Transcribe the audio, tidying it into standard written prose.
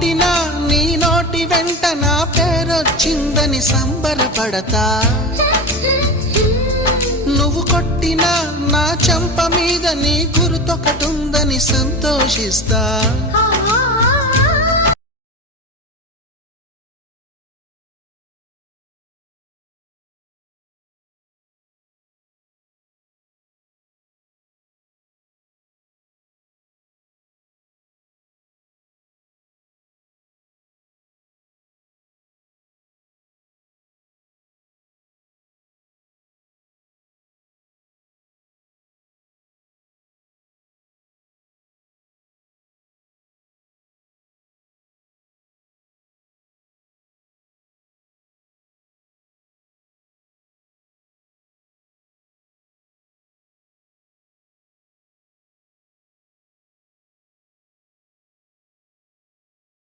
తిట్టినా నీ నోటి వెంట నా పేరొచ్చిందని సంబరపడతా, నువ్వు కొట్టినా నా చెంప మీద నీ గుర్తొకటుందని సంతోషిస్తా.